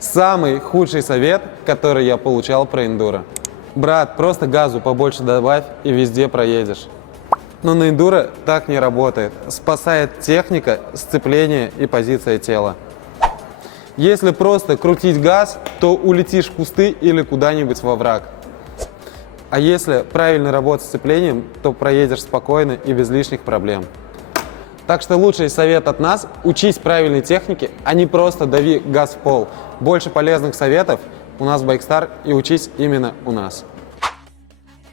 Самый худший совет, который я получал про эндуро. Брат, просто газу побольше добавь и везде проедешь. Но на эндуро так не работает. Спасает техника, сцепление и позиция тела. Если просто крутить газ, то улетишь в кусты или куда-нибудь во враг. А если правильно работать с сцеплением, то проедешь спокойно и без лишних проблем. Так что лучший совет от нас – учись правильной технике, а не просто дави газ в пол. Больше полезных советов у нас в Bikestar и учись именно у нас.